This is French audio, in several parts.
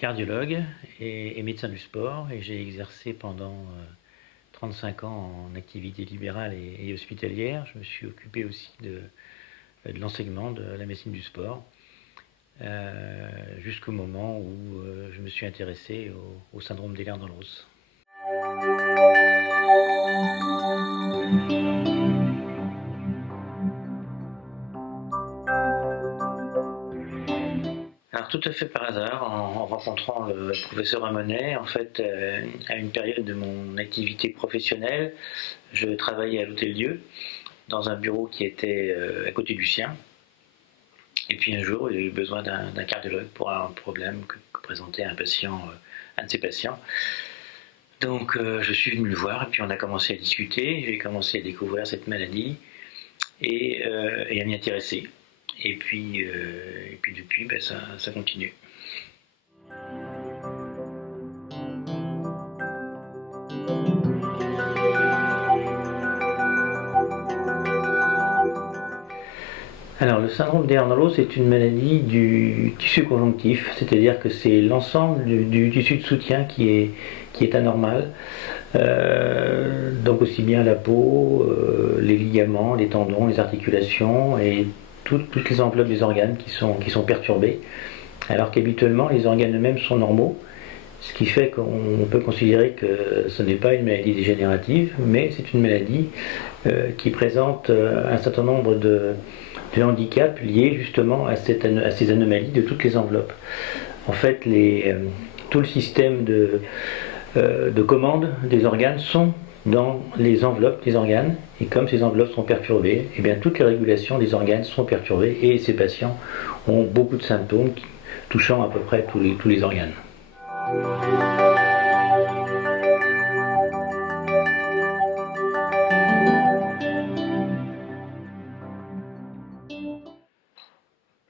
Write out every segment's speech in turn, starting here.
cardiologue et médecin du sport et j'ai exercé pendant 35 ans en activité libérale et hospitalière. Je me suis occupé aussi de l'enseignement de la médecine du sport jusqu'au moment où je me suis intéressé au syndrome d'Ehlers-Danlos. Alors tout à fait par hasard, en rencontrant le professeur Ramonet, en fait, à une période de mon activité professionnelle, je travaillais à l'Hôtel-Dieu, dans un bureau qui était à côté du sien. Et puis un jour, il a eu besoin d'un cardiologue pour un problème que présentait un patient, un de ses patients. Donc je suis venu le voir et puis on a commencé à discuter. J'ai commencé à découvrir cette maladie et à m'y intéresser. Et puis depuis, ça continue. Alors, le syndrome d'Ehlers-Danlos est une maladie du tissu conjonctif, c'est-à-dire que c'est l'ensemble du tissu de soutien qui est anormal. Donc aussi bien la peau, les ligaments, les tendons, les articulations et toutes les enveloppes des organes qui sont perturbées, alors qu'habituellement les organes eux-mêmes sont normaux, ce qui fait qu'on peut considérer que ce n'est pas une maladie dégénérative, mais c'est une maladie qui présente un certain nombre de handicaps liés justement à ces anomalies de toutes les enveloppes. En fait, tout le système de commande des organes sont dans les enveloppes des organes, et comme ces enveloppes sont perturbées, eh bien toutes les régulations des organes sont perturbées et ces patients ont beaucoup de symptômes touchant à peu près tous les organes.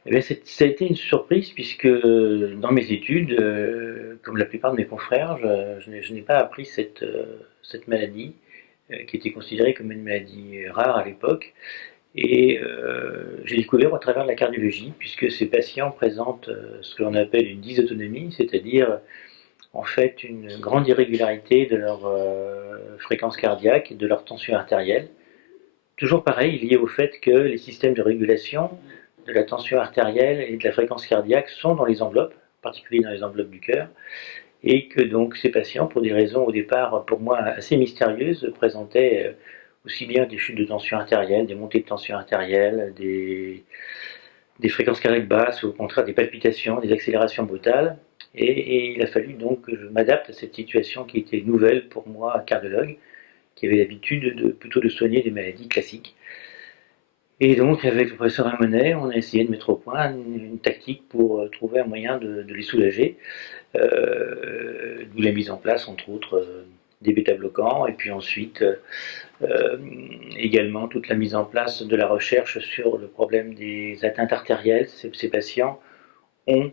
Eh bien, ça a été une surprise puisque dans mes études, comme la plupart de mes confrères, je n'ai pas appris cette maladie qui était considérée comme une maladie rare à l'époque. Et j'ai découvert au travers de la cardiologie, puisque ces patients présentent ce que l'on appelle une dysautonomie, c'est-à-dire en fait une grande irrégularité de leur fréquence cardiaque et de leur tension artérielle. Toujours pareil, lié au fait que les systèmes de régulation de la tension artérielle et de la fréquence cardiaque sont dans les enveloppes, en particulier dans les enveloppes du cœur, et que donc ces patients, pour des raisons au départ pour moi assez mystérieuses, présentaient aussi bien des chutes de tension artérielle, des montées de tension artérielle, des fréquences cardiaques basses, ou au contraire des palpitations, des accélérations brutales. Et il a fallu donc que je m'adapte à cette situation qui était nouvelle pour moi, cardiologue, qui avait l'habitude plutôt de soigner des maladies classiques. Et donc, avec le professeur Ramonet, on a essayé de mettre au point une tactique pour trouver un moyen de les soulager. D'où la mise en place, entre autres, des bêta-bloquants, et puis ensuite également toute la mise en place de la recherche sur le problème des atteintes artérielles. Ces patients ont,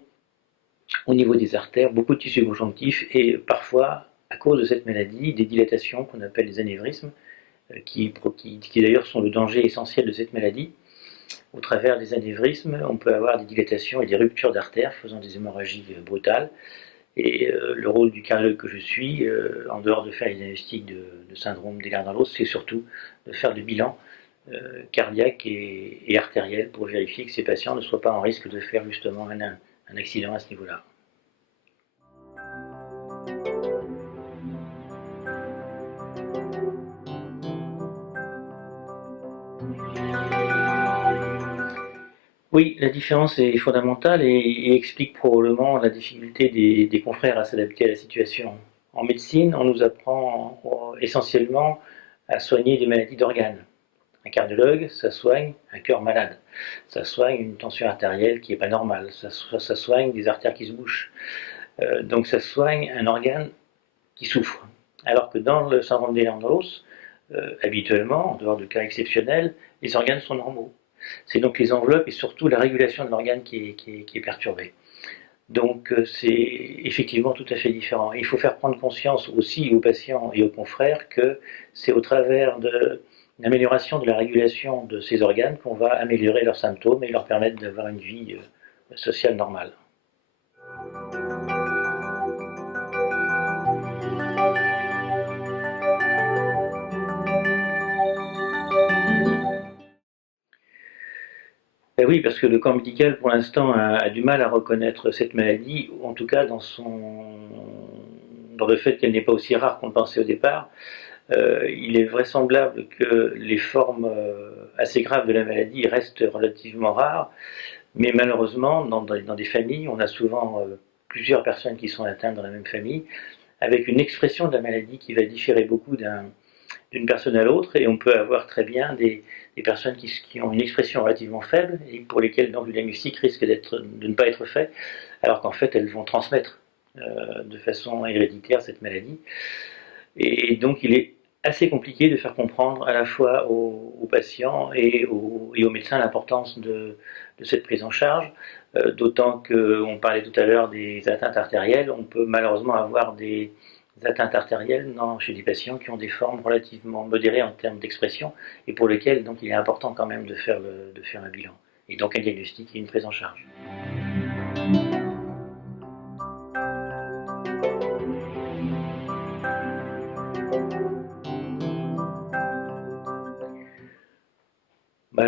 au niveau des artères, beaucoup de tissu conjonctif et parfois, à cause de cette maladie, des dilatations qu'on appelle les anévrismes, qui d'ailleurs sont le danger essentiel de cette maladie. Au travers des anévrismes, on peut avoir des dilatations et des ruptures d'artères faisant des hémorragies brutales. Et le rôle du cardiologue que je suis, en dehors de faire les diagnostics de syndrome d'Ehlers-Danlos, c'est surtout de faire le bilan cardiaque et artériel pour vérifier que ces patients ne soient pas en risque de faire justement un accident à ce niveau-là. Oui, la différence est fondamentale et explique probablement la difficulté des confrères à s'adapter à la situation. En médecine, on nous apprend essentiellement à soigner des maladies d'organes. Un cardiologue, ça soigne un cœur malade, ça soigne une tension artérielle qui n'est pas normale, ça soigne des artères qui se bouchent. Donc ça soigne un organe qui souffre. Alors que dans le syndrome d'Ehlers-Danlos, habituellement, en dehors de cas exceptionnels, les organes sont normaux. C'est donc les enveloppes et surtout la régulation de l'organe qui est perturbée. Donc c'est effectivement tout à fait différent. Il faut faire prendre conscience aussi aux patients et aux confrères que c'est au travers de l'amélioration de la régulation de ces organes qu'on va améliorer leurs symptômes et leur permettre d'avoir une vie sociale normale. Oui, parce que le corps médical, pour l'instant, a du mal à reconnaître cette maladie, ou en tout cas dans le fait qu'elle n'est pas aussi rare qu'on le pensait au départ. Il est vraisemblable que les formes assez graves de la maladie restent relativement rares, mais malheureusement, dans des familles, on a souvent plusieurs personnes qui sont atteintes dans la même famille, avec une expression de la maladie qui va différer beaucoup d'une personne à l'autre, et on peut avoir très bien des personnes qui ont une expression relativement faible et pour lesquelles donc, le diagnostic risque de ne pas être fait, alors qu'en fait elles vont transmettre de façon héréditaire cette maladie. Et donc il est assez compliqué de faire comprendre à la fois aux patients et aux médecins l'importance de cette prise en charge, d'autant qu'on parlait tout à l'heure des atteintes artérielles, on peut malheureusement avoir des atteintes artérielles chez des patients qui ont des formes relativement modérées en termes d'expression et pour lesquelles donc, il est important quand même de faire un bilan et donc un diagnostic et une prise en charge.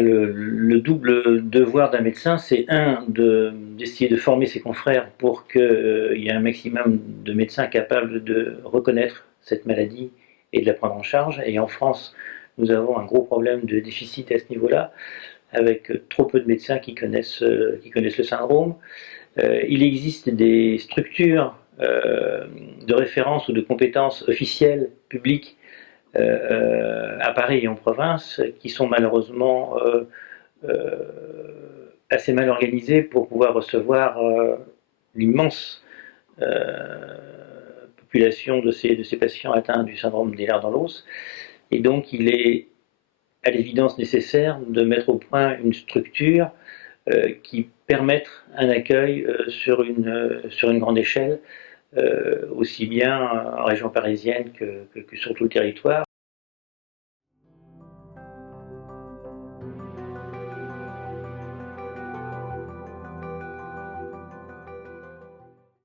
Le double devoir d'un médecin, c'est d'essayer de former ses confrères pour qu'il y ait un maximum de médecins capables de reconnaître cette maladie et de la prendre en charge. Et en France, nous avons un gros problème de déficit à ce niveau-là, avec trop peu de médecins qui connaissent le syndrome. Il existe des structures de référence ou de compétences officielles, publiques, à Paris et en province, qui sont malheureusement assez mal organisées pour pouvoir recevoir l'immense population de ces patients atteints du syndrome des nerfs dans l'os. Et donc, il est à l'évidence nécessaire de mettre au point une structure qui permette un accueil sur une grande échelle, aussi bien en région parisienne que sur tout le territoire.